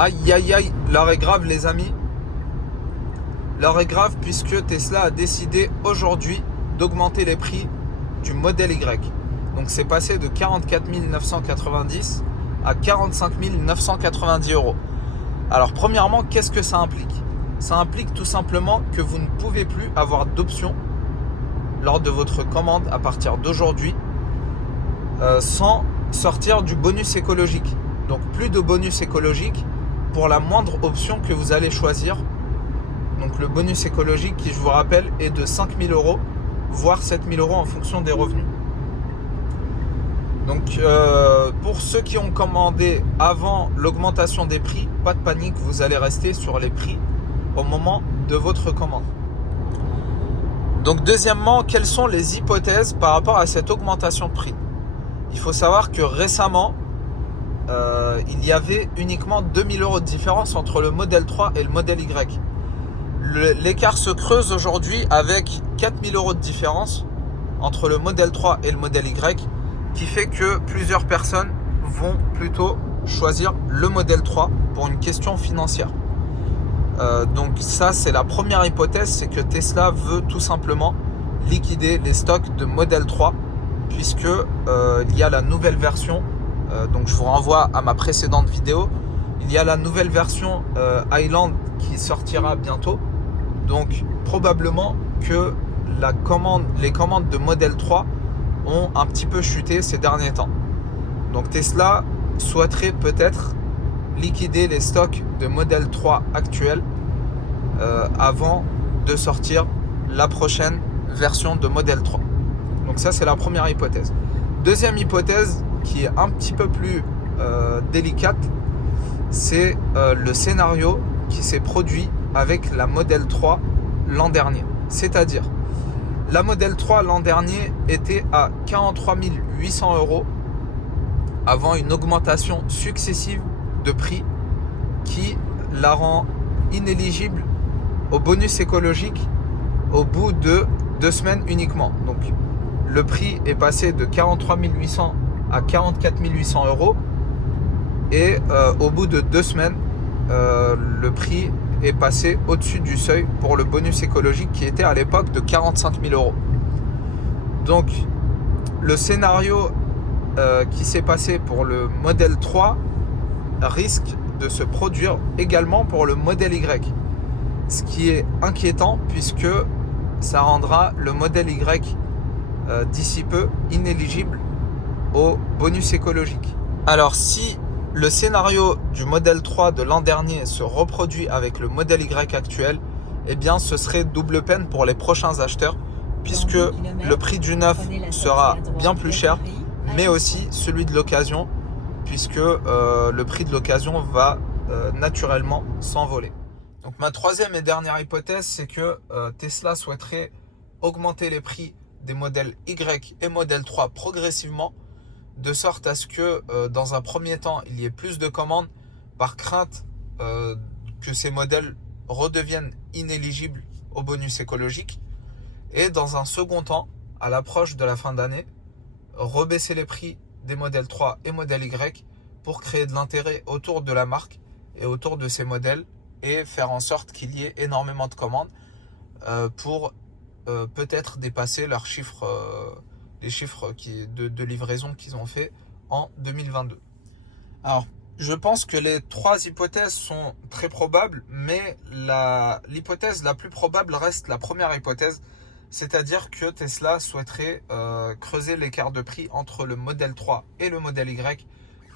Aïe aïe aïe, l'heure est grave les amis. L'heure est grave puisque Tesla a décidé aujourd'hui d'augmenter les prix du modèle Y. Donc c'est passé de 44 990 à 45 990 euros. Alors premièrement, qu'est-ce que ça implique? Ça implique tout simplement que vous ne pouvez plus avoir d'option lors de votre commande à partir d'aujourd'hui sans sortir du bonus écologique. Donc plus de bonus écologique pour la moindre option que vous allez choisir. Donc le bonus écologique qui, je vous rappelle, est de 5 000 euros, voire 7 000 euros en fonction des revenus. Donc pour ceux qui ont commandé avant l'augmentation des prix, pas de panique, vous allez rester sur les prix au moment de votre commande. Donc deuxièmement, quelles sont les hypothèses par rapport à cette augmentation de prix? Il faut savoir que récemment, il y avait uniquement 2 000 euros de différence entre le modèle 3 et le modèle Y. L'écart se creuse aujourd'hui avec 4 000 euros de différence entre le modèle 3 et le modèle Y, qui fait que plusieurs personnes vont plutôt choisir le modèle 3 pour une question financière. Donc ça, c'est la première hypothèse, c'est que Tesla veut tout simplement liquider les stocks de modèle 3 puisque il y a la nouvelle version, donc je vous renvoie à ma précédente vidéo, il y a la nouvelle version Highland qui sortira bientôt. Donc probablement que les commandes de modèle 3 ont un petit peu chuté ces derniers temps. Donc Tesla souhaiterait peut-être liquider les stocks de modèle 3 actuels avant de sortir la prochaine version de modèle 3. Donc ça, c'est la première hypothèse. Deuxième hypothèse qui est un petit peu plus délicate, c'est le scénario qui s'est produit avec la modèle 3 l'an dernier. C'est-à-dire, la modèle 3 l'an dernier était à 43 800 euros avant une augmentation successive de prix qui la rend inéligible au bonus écologique au bout de 2 semaines uniquement. Donc le prix est passé de 43 800 à 44 800 euros et au bout de 2 semaines le prix est passé au-dessus du seuil pour le bonus écologique qui était à l'époque de 45 000 euros. Donc le scénario qui s'est passé pour le modèle 3 risque de se produire également pour le modèle Y. Ce qui est inquiétant puisque ça rendra le modèle Y d'ici peu inéligible au bonus écologique. Alors si le scénario du modèle 3 de l'an dernier se reproduit avec le modèle Y actuel, eh bien ce serait double peine pour les prochains acheteurs puisque le prix du neuf sera bien plus cher, mais aussi celui de l'occasion puisque le prix de l'occasion va naturellement s'envoler. Donc ma troisième et dernière hypothèse, c'est que Tesla souhaiterait augmenter les prix des modèles Y et modèle 3 progressivement, de sorte à ce que dans un premier temps, il y ait plus de commandes par crainte que ces modèles redeviennent inéligibles au bonus écologique. Et dans un second temps, à l'approche de la fin d'année, rebaisser les prix des modèles 3 et modèle Y pour créer de l'intérêt autour de la marque et autour de ces modèles et faire en sorte qu'il y ait énormément de commandes pour peut-être dépasser leurs chiffres, les chiffres de livraison qu'ils ont fait en 2022. Alors, je pense que les trois hypothèses sont très probables, mais l'hypothèse la plus probable reste la première hypothèse, c'est-à-dire que Tesla souhaiterait creuser l'écart de prix entre le modèle 3 et le modèle Y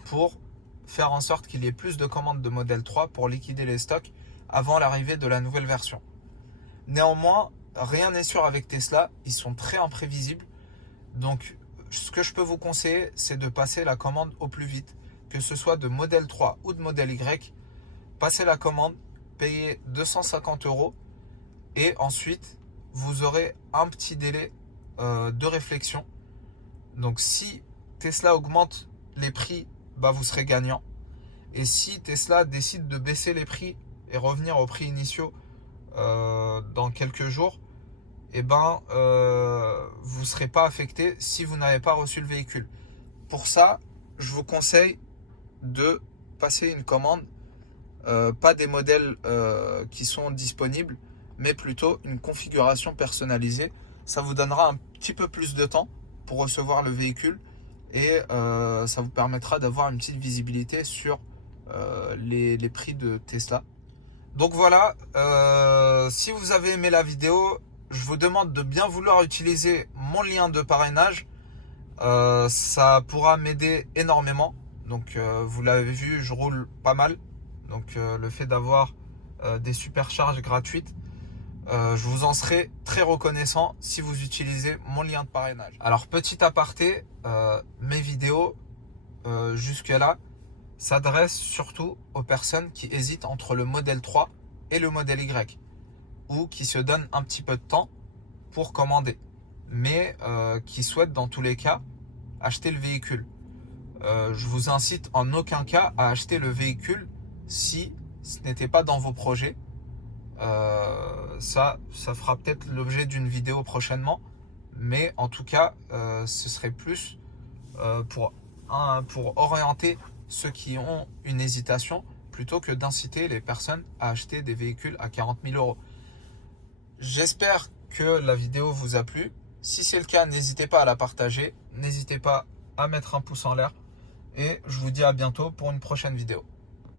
pour faire en sorte qu'il y ait plus de commandes de modèle 3 pour liquider les stocks avant l'arrivée de la nouvelle version. Néanmoins, rien n'est sûr avec Tesla, ils sont très imprévisibles. Donc, ce que je peux vous conseiller, c'est de passer la commande au plus vite, que ce soit de modèle 3 ou de modèle Y. Passez la commande, payez 250 euros et ensuite, vous aurez un petit délai de réflexion. Donc, si Tesla augmente les prix, vous serez gagnant. Et si Tesla décide de baisser les prix et revenir aux prix initiaux dans quelques jours, vous ne serez pas affecté si vous n'avez pas reçu le véhicule. Pour ça, je vous conseille de passer une commande pas des modèles qui sont disponibles, mais plutôt une configuration personnalisée. Ça vous donnera un petit peu plus de temps pour recevoir le véhicule et ça vous permettra d'avoir une petite visibilité sur les prix de Tesla. Donc voilà, si vous avez aimé la vidéo, je vous demande de bien vouloir utiliser mon lien de parrainage. Ça pourra m'aider énormément. Donc vous l'avez vu, je roule pas mal. Donc le fait d'avoir des supercharges gratuites, je vous en serai très reconnaissant si vous utilisez mon lien de parrainage. Alors petit aparté, mes vidéos jusque-là s'adressent surtout aux personnes qui hésitent entre le modèle 3 et le modèle Y, ou qui se donnent un petit peu de temps pour commander, mais qui souhaitent dans tous les cas acheter le véhicule. Je vous incite en aucun cas à acheter le véhicule si ce n'était pas dans vos projets. Ça fera peut-être l'objet d'une vidéo prochainement, mais en tout cas ce serait plus pour orienter ceux qui ont une hésitation plutôt que d'inciter les personnes à acheter des véhicules à 40 000 euros. J'espère que la vidéo vous a plu. Si c'est le cas, n'hésitez pas à la partager, n'hésitez pas à mettre un pouce en l'air et je vous dis à bientôt pour une prochaine vidéo.